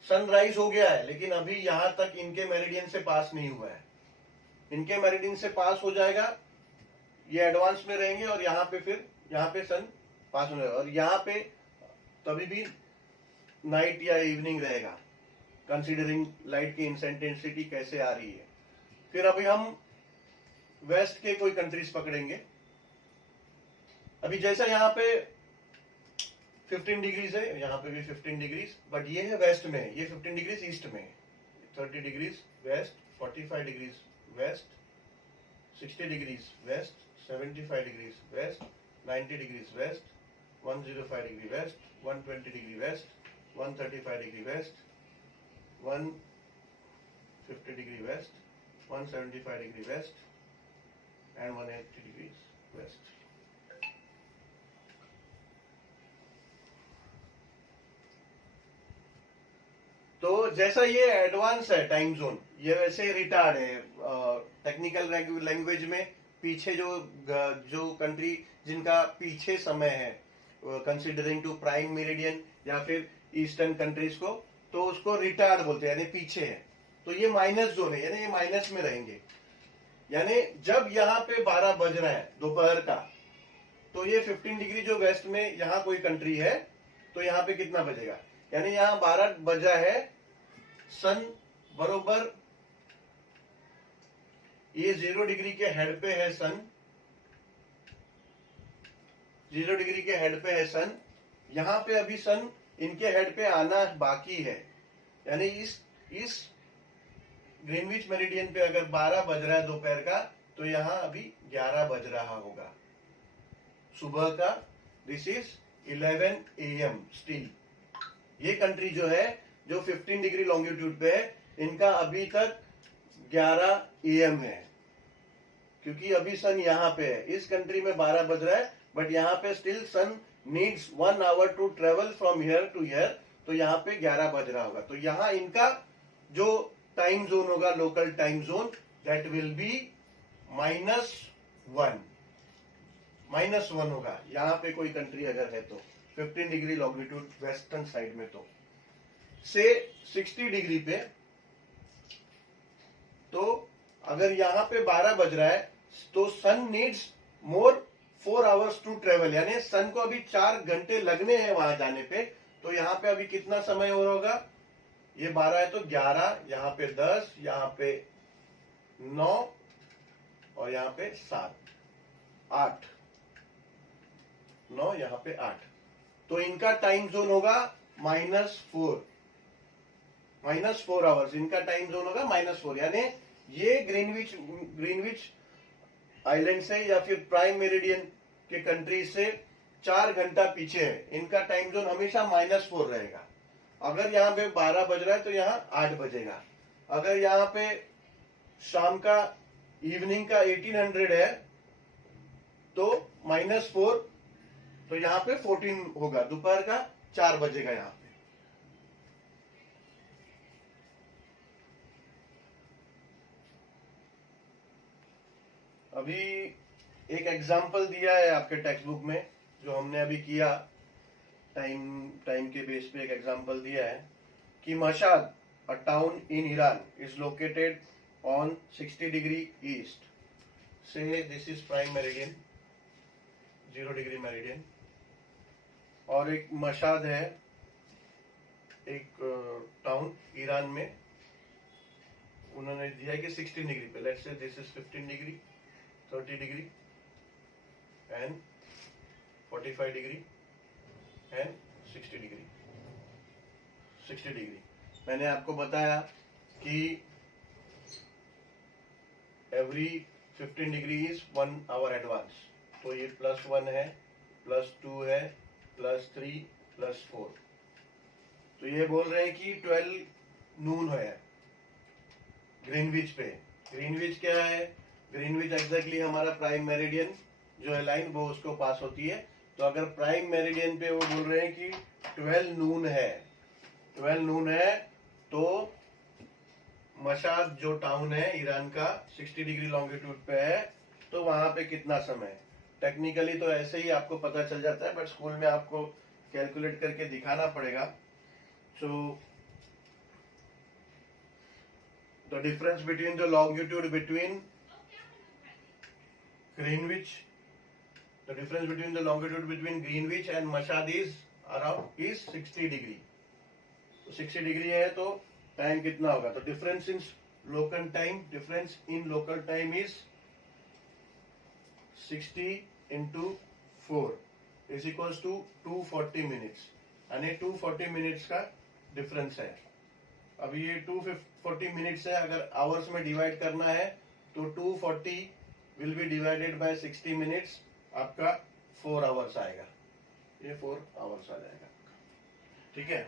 सनराइज हो गया है लेकिन अभी यहां तक इनके मेरिडियन से पास नहीं हुआ है, इनके मेरिडियन से पास हो जाएगा, ये एडवांस में रहेंगे और यहाँ पे फिर यहाँ पे सन पास हो जाएगा और यहाँ पे तभी भी नाइट या इवनिंग रहेगा, कंसीडरिंग लाइट की इंटेंसिटी कैसे आ रही है। फिर अभी हम वेस्ट के कोई कंट्रीज पकड़ेंगे। अभी जैसा यहाँ पे 15 डिग्रीज है, यहाँ पे भी 15 डिग्रीज, बट ये है वेस्ट में, ये 15 डिग्रीज ईस्ट में, 30 degrees west, 45 degrees west, 60 degrees west, 75 degrees west, 90 degrees west, 105 degree west, 120 degree west, 135 degree west, 150 degree west, 175 degree west and 180 degrees west। तो जैसा ये एडवांस है टाइम जोन, ये वैसे रिटार्ड है। टेक्निकल लैंग्वेज में पीछे जो कंट्री जिनका पीछे समय है, कंसीडरिंग टू प्राइम मेरिडियन या फिर ईस्टर्न कंट्रीज को, तो उसको रिटार्ड बोलते हैं, यानी पीछे है। तो ये माइनस जोन है, यानी ये माइनस में रहेंगे। यानी जब यहाँ पे 12 बज रहा है दोपहर का, तो ये 15 डिग्री जो वेस्ट में यहाँ कोई कंट्री है, तो यहाँ पे कितना बजेगा, यानी यहाँ 12 बजा है, सन बरोबर ये 0 डिग्री के हेड पे है सन, 0 डिग्री के हेड पे है सन, यहाँ पे अभी सन इनके हेड पे आना बाकी है, यानी इस ग्रीनविच मेरिडियन पे अगर 12 बज रहा है दोपहर का, तो यहाँ अभी 11 बज रहा होगा सुबह का। This is 11 AM still. ये कंट्री जो है जो 15 डिग्री लॉन्गिट्यूड पे है, इनका अभी तक 11 AM है, क्योंकि अभी सन यहाँ पे है। इस कंट्री में 12 बज रहा है, बट यहाँ पे still sun needs 1 hour to travel from here to here, तो यहाँ पे 11 बज रहा होगा। तो यहाँ इनका जो टाइम जोन होगा, local time zone, that will B -1 होगा। यहाँ पे कोई कंट्री अगर है तो 15 डिग्री लॉन्गिट्यूड वेस्टर्न साइड में, तो से 60 डिग्री पे, तो अगर यहाँ पे 12 बज रहा है, तो sun needs more 4 hours to travel, यानी सन को अभी 4 घंटे लगने हैं वहां जाने पे। तो यहाँ पे अभी कितना समय हो रहा होगा, ये 12 है तो 11, यहाँ पे 10, यहाँ पे 9 और यहाँ पे 7, 8, 9, यहाँ पे 8। तो इनका टाइम जोन होगा -4 आवर्स, इनका टाइम जोन होगा -4, यानी ये ग्रीनविच आइलैंड से या फिर प्राइम मेरिडियन के कंट्री से 4 घंटा पीछे है। इनका टाइम जोन हमेशा -4 रहेगा। अगर यहाँ पे 12 बज रहा है तो यहाँ 8 बजेगा। अगर यहाँ पे शाम का इवनिंग का 1800 है तो -4, तो यहाँ पे 14 होगा, दोपहर का 4 बजेगा यहाँ पे। अभी एक एग्जाम्पल दिया है आपके टेक्स्ट बुक में, जो हमने अभी किया, टाइम के बेस पे एक एग्जाम्पल दिया है कि Mashhad, a town in Iran, is located on 60 degree east से, this is prime meridian, 0 degree meridian, और एक मशाद है एक टाउन ईरान में, उन्होंने दिया है कि 16 डिग्री पे, let's say this is 15 degree, 30 degree and 45 degree and 60 degree. 60 degree मैंने आपको बताया कि every 15 degree is 1 hour advance, तो ये +1 है, +2 है, +3, +4, तो ये बोल रहे हैं कि 12 नून है ग्रीनविच पे। ग्रीनविच क्या है? ग्रीनविच एग्जैक्टली हमारा प्राइम मेरिडियन जो है लाइन, वो उसको पास होती है। तो अगर प्राइम मेरिडियन पे वो बोल रहे हैं कि 12 नून है, 12 नून है, तो मशाद जो टाउन है ईरान का 60 डिग्री लॉन्गिट्यूड पे है, तो वहां पे कितना समय है। टेक्निकली तो ऐसे ही आपको पता चल जाता है, बट स्कूल में आपको कैलकुलेट करके दिखाना पड़ेगा। So the difference between the longitude between Greenwich, the difference between the longitude between Greenwich and Mashhad is 60 degree. तो 60 डिग्री है तो टाइम कितना होगा? तो difference in local time is 60 into 4 is equals to 240 minutes, यानी 240 minutes का difference है। अब ये 240 मिनट्स है, अगर आवर्स में डिवाइड करना है तो 240 will be divided by 60 minutes, आपका 4 आवर्स आएगा, ये 4 आवर्स आ जाएगा। ठीक है,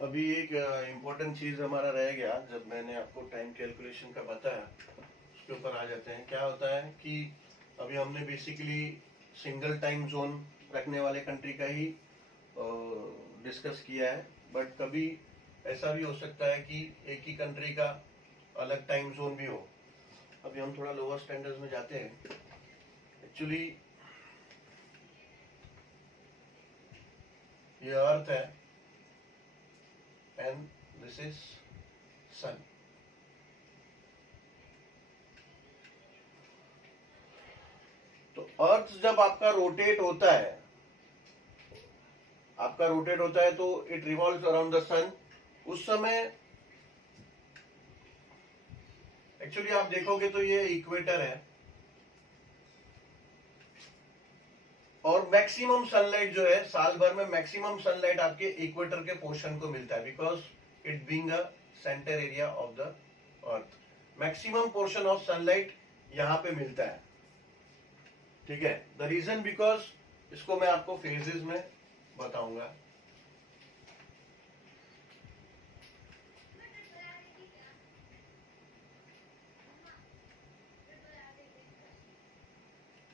अभी एक इम्पोर्टेंट चीज हमारा रह गया, जब मैंने आपको टाइम कैलकुलेशन का बताया, उसके ऊपर आ जाते हैं। क्या होता है कि अभी हमने बेसिकली सिंगल टाइम जोन रखने वाले कंट्री का ही डिस्कस किया है, बट कभी ऐसा भी हो सकता है कि एक ही कंट्री का अलग टाइम जोन भी हो। अभी हम थोड़ा लोअर स्टैंडर्ड्स में जाते हैं। एक्चुअली ये अर्थ है एंड दिस इज सन। तो अर्थ जब आपका रोटेट होता है, तो इट रिवॉल्व्स अराउंड द सन। उस समय एक्चुअली आप देखोगे तो ये इक्वेटर है, और मैक्सिमम सनलाइट जो है साल भर में, मैक्सिमम सनलाइट आपके इक्वेटर के पोर्शन को मिलता है, because it being a centre area of the earth. Maximum portion of sunlight यहां पे मिलता है। ठीक है, द रीजन बिकॉज, इसको मैं आपको फेजेस में बताऊंगा।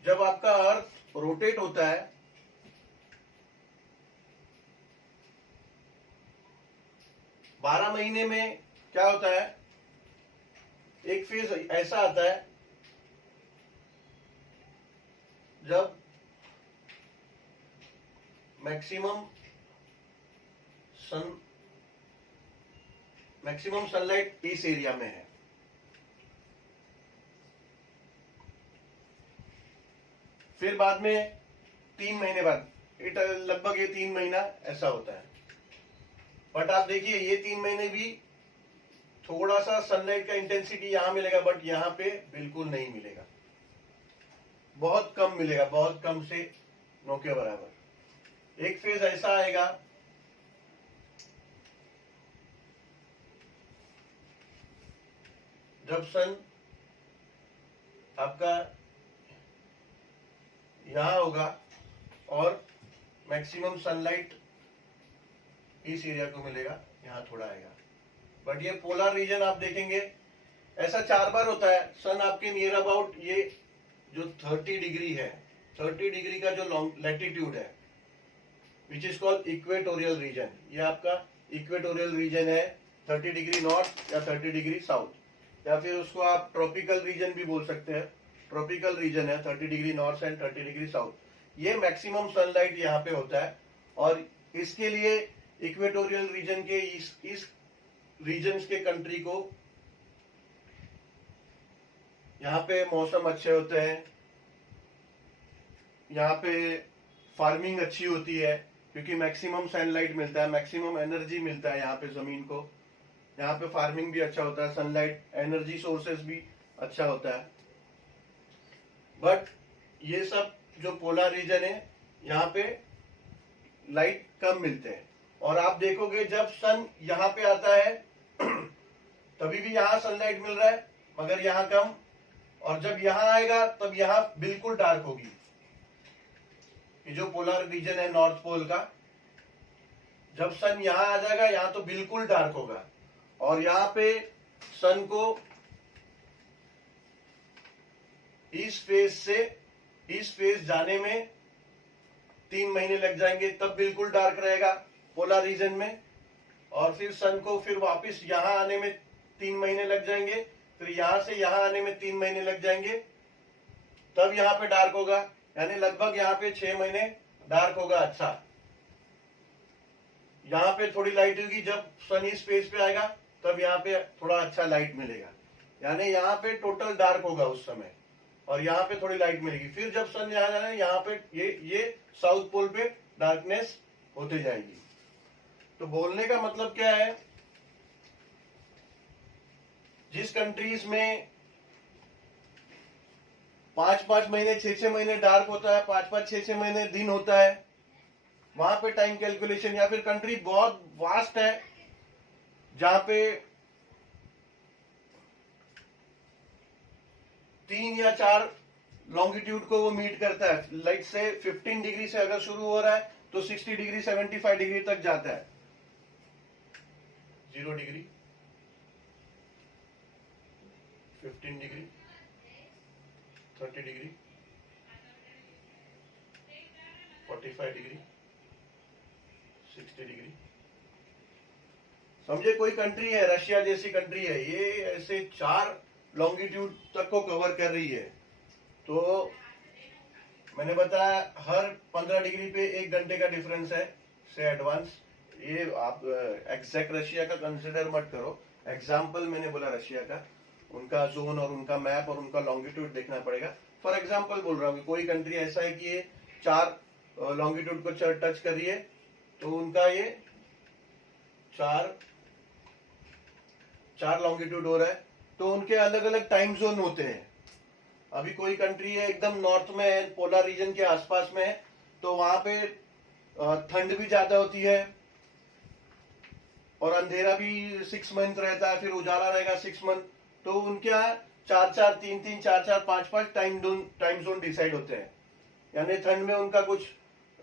जब आपका अर्थ रोटेट होता है, बारह महीने में क्या होता है, एक फेज ऐसा आता है जब मैक्सिमम सनलाइट इस एरिया में है। फिर बाद में 3 महीने बाद, लगभग ये 3 महीना ऐसा होता है। बट आप देखिए ये 3 महीने भी थोड़ा सा सनलाइट का इंटेंसिटी यहां मिलेगा, बट यहां पे बिल्कुल नहीं मिलेगा, बहुत कम मिलेगा, बहुत कम से नो के बराबर। एक फेज ऐसा आएगा जब सन आपका यहां होगा और मैक्सिमम सनलाइट इस एरिया को मिलेगा, यहां थोड़ा आएगा। बट ये पोलर रीजन आप देखेंगे ऐसा 4 बार होता है। सन आपके नियर अबाउट ये जो 30 डिग्री है, 30 डिग्री का जो लैटिट्यूड है, which is called equatorial region, ये आपका इक्वेटोरियल रीजन है। 30 डिग्री नॉर्थ या 30 डिग्री साउथ, या फिर उसको आप ट्रॉपिकल रीजन भी बोल सकते हैं। ट्रॉपिकल रीजन है 30 degree north and 30 degree south. ये मैक्सिमम सनलाइट यहाँ पे होता है, और इसके लिए इक्वेटोरियल रीजन के इस रीजन्स के कंट्री को यहाँ पे मौसम अच्छे होते हैं, यहाँ पे फार्मिंग अच्छी होती है क्योंकि मैक्सिमम सनलाइट मिलता है, मैक्सिमम एनर्जी मिलता है यहाँ पे जमीन को। यहाँ पे फार्मिंग भी अच्छा होता है, सनलाइट एनर्जी सोर्सेस भी अच्छा होता है। बट ये सब जो पोलर रीजन है यहाँ पे लाइट कम मिलते हैं। और आप देखोगे जब सन यहाँ पे आता है तभी भी यहाँ सनलाइट मिल रहा है मगर यहाँ कम, और जब यहाँ आएगा तब यहाँ बिल्कुल डार्क होगी। ये जो पोलर रीजन है नॉर्थ पोल का, जब सन यहाँ आ जाएगा यहाँ तो बिल्कुल डार्क होगा, और यहाँ पे सन को इस फेज जाने में 3 महीने लग जाएंगे, तब बिल्कुल डार्क रहेगा पोलर रीजन में। और फिर सन को फिर वापस यहाँ आने में 3 महीने लग जाएंगे, फिर यहाँ से यहाँ आने में 3 महीने लग जाएंगे, तब यहाँ पे डार्क होगा। यानी लगभग यहाँ पे 6 महीने डार्क होगा। अच्छा, यहाँ पे थोड़ी लाइट होगी, जब सन इस फेज पे आएगा तब यहाँ पे थोड़ा अच्छा लाइट मिलेगा। यानी यहाँ पे टोटल डार्क होगा उस समय, और यहाँ पे थोड़ी लाइट मिलेगी। फिर जब सन यहाँ जाना है यहाँ पे ये साउथ पोल पे डार्कनेस होते जाएगी। तो बोलने का मतलब क्या है, जिस कंट्रीज में 5-5 महीने 6-6 महीने डार्क होता है, 5-5 6-6 महीने दिन होता है, वहां पे टाइम कैलकुलेशन, या फिर कंट्री बहुत वास्ट है जहां पे 3 या 4 लॉन्गिट्यूड को वो मीट करता है। लाइट से 15 डिग्री से अगर शुरू हो रहा है तो 60 डिग्री 75 डिग्री तक जाता है। 0 degree, 15 degree, 30 degree, 45 degree, 60 degree. समझे, कोई कंट्री है, रशिया जैसी कंट्री है, ये ऐसे 4 लॉन्गिट्यूड तक को कवर कर रही है। तो मैंने बताया हर 15 डिग्री पे 1 घंटे का डिफरेंस है से एडवांस। ये आप एग्जैक्ट रशिया का कंसिडर मत करो, एग्जाम्पल मैंने बोला रशिया का, उनका जोन और उनका मैप और उनका लॉन्गिट्यूड देखना पड़ेगा। फॉर एग्जाम्पल बोल रहा हूँ कि कोई कंट्री ऐसा है कि ये 4 लॉन्गिट्यूड को टच कर रही है, तो उनका ये 4 लॉन्गिट्यूड हो रहा है, तो उनके अलग अलग टाइम जोन होते हैं। अभी कोई कंट्री है एकदम नॉर्थ में है, पोलर रीजन के आसपास में है, तो वहां पे ठंड भी ज्यादा होती है और अंधेरा भी 6 मंथ रहता है, फिर उजाला रहेगा 6 मंथ। तो उनके यहाँ 4-4, 3-3, 4-4, 5-5 टाइम जोन डिसाइड होते हैं। यानी ठंड में उनका कुछ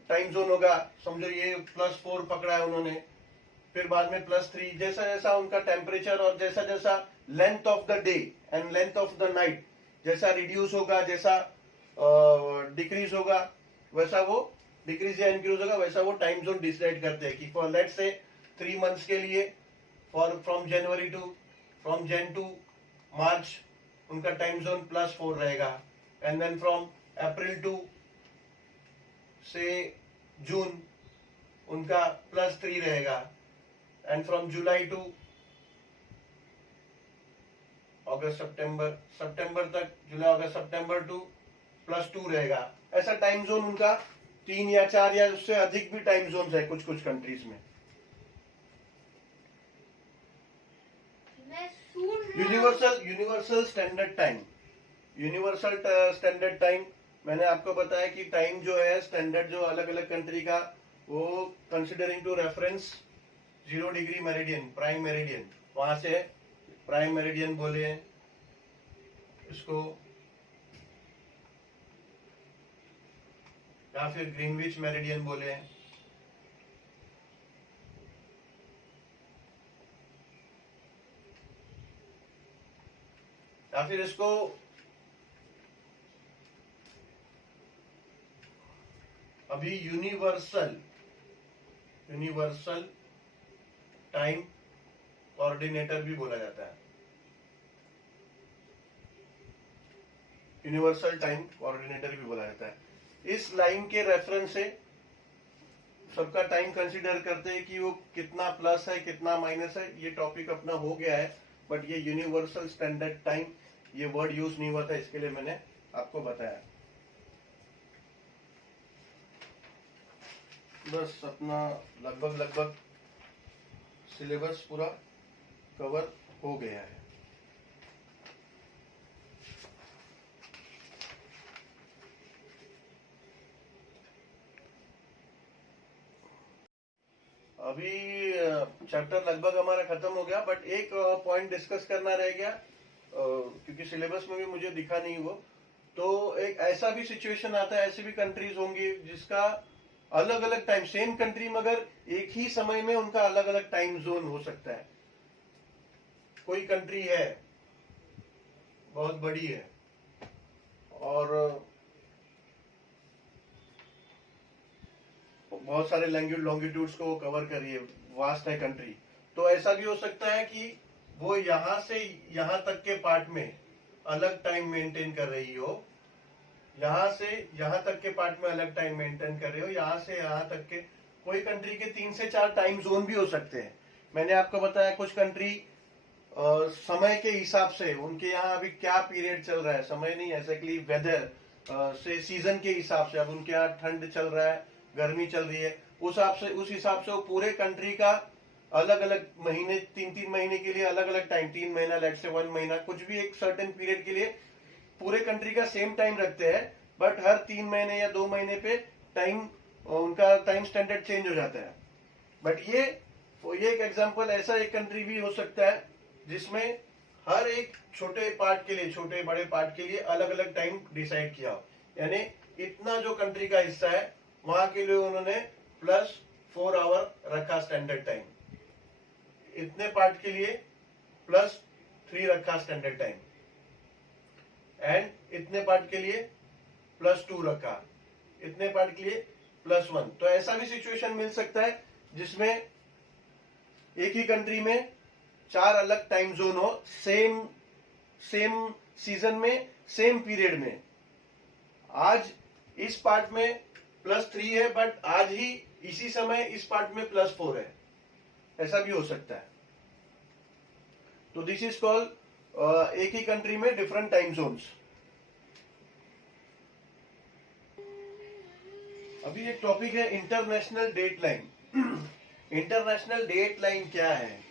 टाइम जोन होगा, समझो ये +4 पकड़ा है उन्होंने, फिर बाद में +3, जैसा जैसा उनका टेम्परेचर और जैसा जैसा length of the day and length of the night जैसा रिड्यूस होगा, जैसा डिक्रीज होगा, वैसा वो डिक्रीज या इंक्रीज होगा, वैसा वो टाइम जोन डिसाइड करते हैं कि फॉर लेट्स से 3 मंथ्स के लिए, फ्रॉम जैन टू मार्च उनका टाइम जोन +4 रहेगा, and then from April to से जून उनका +3 रहेगा, एंड फ्रॉम जुलाई टू अगस्त सितंबर तक, जुलाई अगस्त सितंबर टू +2 रहेगा। ऐसा टाइम जोन उनका 3 या 4 या उससे अधिक भी टाइम जोन है कुछ कुछ कंट्रीज में। यूनिवर्सल स्टैंडर्ड टाइम मैंने आपको बताया कि टाइम जो है स्टैंडर्ड जो अलग अलग कंट्री का, वो considering to reference 0 degree meridian, prime meridian, वहां से प्राइम मेरिडियन बोले इसको, या फिर ग्रीनविच मेरिडियन बोले, या फिर इसको अभी यूनिवर्सल टाइम कोऑर्डिनेटर भी बोला जाता है। यूनिवर्सल टाइम कोऑर्डिनेटर भी बोला जाता है। इस लाइन के रेफरेंस से सबका टाइम कंसीडर करते हैं कि वो कितना प्लस है कितना माइनस है। ये टॉपिक अपना हो गया है, बट ये यूनिवर्सल स्टैंडर्ड टाइम ये वर्ड यूज नहीं हुआ था, इसके लिए मैंने आपको बताया। बस अपना लगभग सिलेबस पूरा कवर हो गया है। अभी चैप्टर लगभग हमारा खत्म हो गया, बट एक पॉइंट डिस्कस करना रह गया, क्योंकि सिलेबस में भी मुझे दिखा नहीं वो। तो एक ऐसा भी सिचुएशन आता है, ऐसी भी कंट्रीज होंगी जिसका अलग अलग टाइम, सेम कंट्री मगर एक ही समय में उनका अलग अलग टाइम जोन हो सकता है। कोई कंट्री है बहुत बड़ी है और बहुत सारे लॉन्गिट्यूड्स को कवर करिए, वास्ट है कंट्री। तो ऐसा भी हो सकता है कि वो यहां से यहां तक के पार्ट में अलग टाइम मेंटेन कर रही हो, यहां से यहां तक के पार्ट में अलग टाइम मेंटेन कर रहे हो, यहां से यहां तक के, कोई कंट्री के 3 से 4 टाइम जोन भी हो सकते हैं। मैंने आपको बताया कुछ कंट्री समय के हिसाब से, उनके यहाँ अभी क्या पीरियड चल रहा है, समय नहीं एक्जैक्टली, वेदर से सीजन के हिसाब से, अब उनके यहाँ ठंड चल रहा है, गर्मी चल रही है, उस हिसाब से वो पूरे कंट्री का अलग अलग महीने, 3-3 महीने के लिए अलग अलग टाइम, 3 महीना, लेट से 1 महीना, कुछ भी एक सर्टेन पीरियड के लिए पूरे कंट्री का सेम टाइम रखते हैं, बट हर 3 महीने या 2 महीने पे टाइम, उनका टाइम स्टैंडर्ड चेंज हो जाता है। बट ये एक एग्जांपल, ऐसा एक कंट्री भी हो सकता है जिसमें हर एक छोटे पार्ट के लिए, छोटे बड़े पार्ट के लिए अलग अलग टाइम डिसाइड किया हो, यानी इतना जो कंट्री का हिस्सा है वहां के लिए उन्होंने +4 आवर रखा स्टैंडर्ड टाइम, इतने पार्ट के लिए +3 रखा स्टैंडर्ड टाइम, एंड इतने पार्ट के लिए +2 रखा, इतने पार्ट के लिए +1। तो ऐसा भी सिचुएशन मिल सकता है जिसमें एक ही कंट्री में 4 अलग टाइम जोन हो, सेम सीजन में, सेम पीरियड में। आज इस पार्ट में +3 है, बट आज ही इसी समय इस पार्ट में +4 है, ऐसा भी हो सकता है। तो दिस इज कॉल्ड एक ही कंट्री में डिफरेंट टाइम जोन्स। अभी एक टॉपिक है international date line. International date line क्या है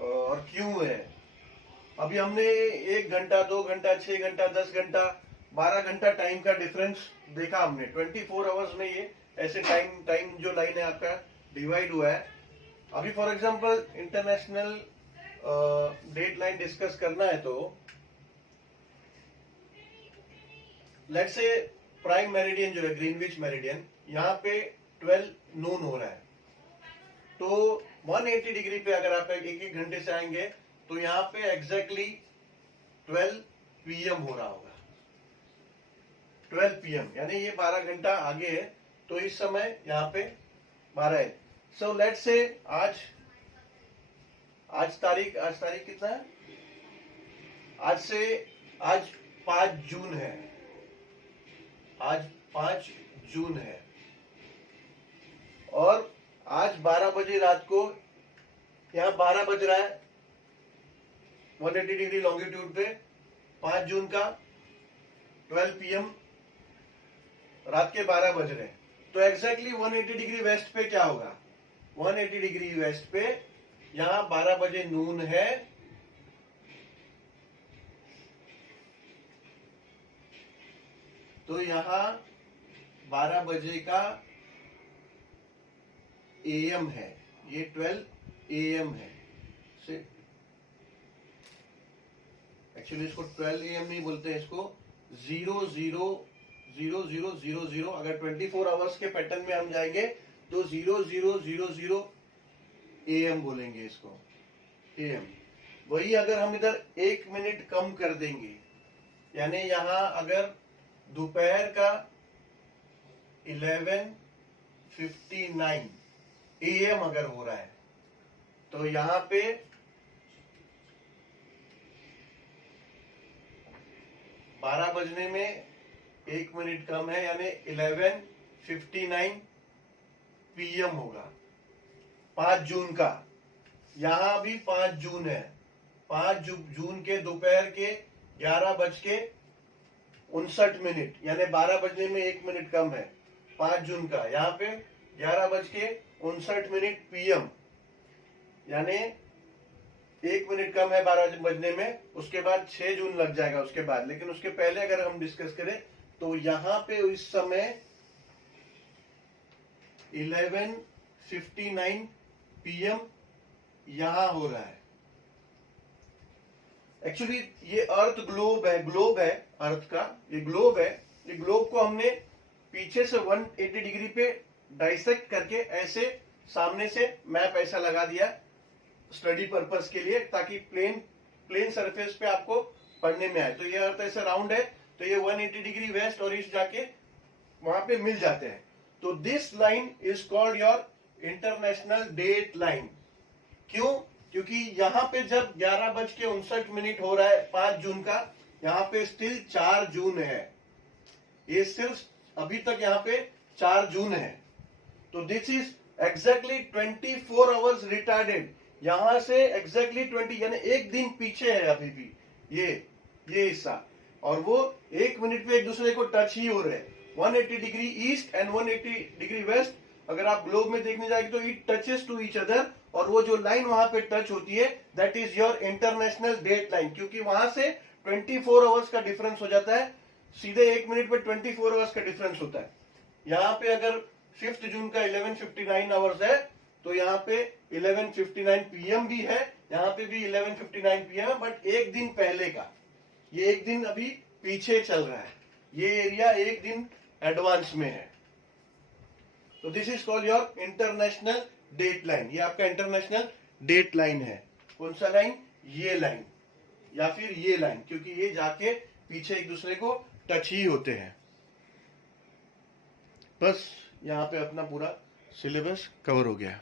और क्यों है? अभी हमने 1 घंटा, 2 घंटा, 6 घंटा, 10 घंटा, 12 घंटा टाइम का डिफरेंस देखा हमने। 24 आवर्स में ये ऐसे टाइम जो लाइन है आपका डिवाइड हुआ है। अभी for example international date line discuss करना है तो लेट्स से प्राइम मेरिडियन जो है, ग्रीनविच मेरिडियन, यहाँ पे 12 नून हो रहा है, तो 180 डिग्री पे अगर आप एक घंटे से आएंगे तो यहाँ पे एग्जैक्टली 12 PM हो रहा होगा। 12 PM यानी ये 12 घंटा आगे है, तो इस समय यहाँ पे 12 है। सो लेट्स से आज तारीख कितना है? आज 5 जून है, आज 5 जून है, और आज 12 बजे रात को, यहाँ 12 बज रहा है 180 डिग्री लॉन्गिट्यूड पे, 5 जून का 12 PM रात के 12 बज रहे हैं। तो एग्जैक्टली 180 डिग्री वेस्ट पे क्या होगा? 180 डिग्री वेस्ट पे यहाँ 12 बजे नून है, तो यहाँ 12 बजे का AM है, ये 12 AM है। एक्चुअली इसको 12 AM नहीं बोलते, इसको 000000। अगर 24 आवर्स के पैटर्न में हम जाएंगे तो 0000 AM बोलेंगे इसको, AM। वही अगर हम इधर 1 मिनट कम कर देंगे, यानी यहाँ अगर दोपहर का 11:59 AM अगर हो रहा है, तो यहाँ पे 12 बजने में 1 मिनट कम है, यानी 11:59 PM होगा 5 जून का। यहाँ भी 5 जून है, 5 जून के दोपहर के 11:59, यानी 12 बजने में 1 मिनट कम है, 5 जून का। यहाँ पे 11:59 PM, यानी 1 मिनट कम है 12 बजने में। उसके बाद 6 जून लग जाएगा उसके बाद, लेकिन उसके पहले अगर हम डिस्कस करें तो यहाँ पे इस समय 11:59 PM यहां हो रहा है। एक्चुअली ये अर्थ ग्लोब है अर्थ का, ये ग्लोब है। ये ग्लोब को हमने पीछे से 180 डिग्री पे डाइसेक्ट करके ऐसे सामने से मैप ऐसा लगा दिया स्टडी पर्पस के लिए, ताकि प्लेन सरफेस पे आपको पढ़ने में आए। तो ये अर्थ ऐसे राउंड है, तो ये 180 डिग्री वेस्ट और ईस्ट जाके वहां पे मिल जाते हैं। तो this line is called your international date line. क्यों? क्योंकि यहाँ पे जब 11:59 हो रहा है 5 जून का, यहाँ पे स्टिल 4 जून है। ये सिर्फ अभी तक यहाँ पे 4 जून है। तो this is exactly 24 hours retarded. यहां से एग्जैक्टली 20, यानी 1 दिन पीछे है अभी भी ये हिस्सा, और वो 1 मिनट पे एक दूसरे को टच ही हो रहे हैं। 180 degree east and 180 degree west अगर आप ग्लोब में देखने जाएंगे तो it touches to each other, और वो जो लाइन वहां पे टच होती है that is your international date line. क्योंकि वहां से 24 आवर्स का डिफरेंस हो जाता है, सीधे 1 मिनट पे 24 आवर्स का डिफरेंस होता है। यहाँ पे अगर 5 जून का 11:59 आवर्स है, तो यहाँ पे 11:59 PM भी है, यहाँ पे भी 11:59 PM है, बट 1 दिन पहले का। ये 1 दिन अभी पीछे चल रहा है, ये एरिया 1 दिन एडवांस में है। तो this is called your international date line. ये आपका इंटरनेशनल डेट लाइन है। कौन सा लाइन? ये लाइन या फिर ये लाइन, क्योंकि ये जाके पीछे एक दूसरे को टच ही होते हैं। बस यहाँ पे अपना पूरा सिलेबस कवर हो गया।